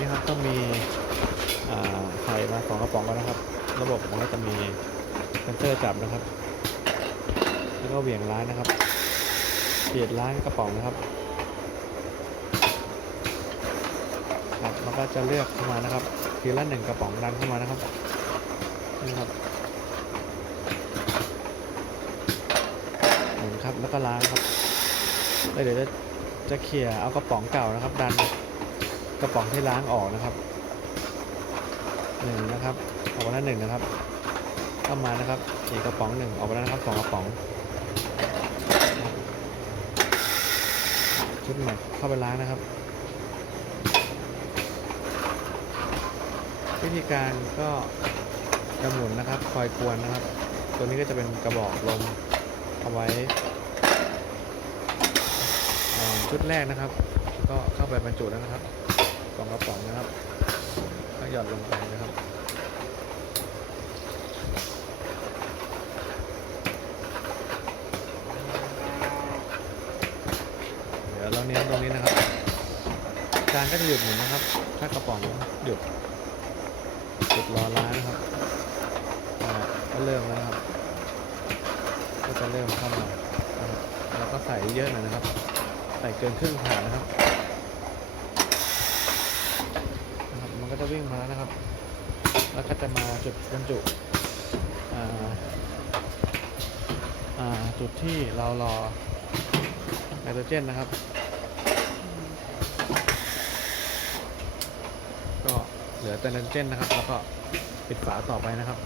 นี่ครับต้องมีไข่มาสองกระป๋องก่อนนะครับ ระบบมันก็จะมีเซนเซอร์จับนะครับ แล้วก็เหวี่ยงล้างนะครับเปลี่ยนล้างกระป๋องนะครับครับแล้วก็จะเลือกเข้ามานะครับทีละหนึ่งกระป๋องดันเข้ามานะครับนี่ครับหมุนครับแล้วก็ล้างครับแล้วเดี๋ยวจะจะเขี่ยเอากระป๋องเก่านะครับ ดัน กระป๋องที่ล้างออกนะครับหนึ่งนะครับออกมาแล้วหนึ่งนะครับ เข้ามานะครับอีกกระป๋องหนึ่งออกมาแล้วนะครับสองกระป๋องชุดใหม่เข้าไปล้างนะครับ วิธีการก็จะหมุนนะครับ คอยกวนนะครับ ตัวนี้ก็จะเป็นกระบอกลมเอาไว้ชุดแรกนะครับ ก็เข้าไปบรรจุแล้วนะครับสองกระป๋องนะครับก็หย่อนลงไปนะครับเดี๋ยวเราเน้นตรงนี้นะครับการก็จะหยุดหมุนนะครับ ถ้ากระป๋องหยุดหยุดรอล้างนะครับก็เริ่มแล้วนะครับ ก็จะเริ่มเข้ามาแล้วก็ใส่เยอะหน่อยนะครับ ใส่เกินครึ่งถาดนะครับนะครับ มันก็ จะวิ่งมานะครับ แล้วก็จะมาจุดบรรจุจุดที่เรารอไนโตรเจนนะครับ ก็เหลือแต่ไนโตรเจนนะครับ แล้วก็ปิดฝาต่อไปนะครับ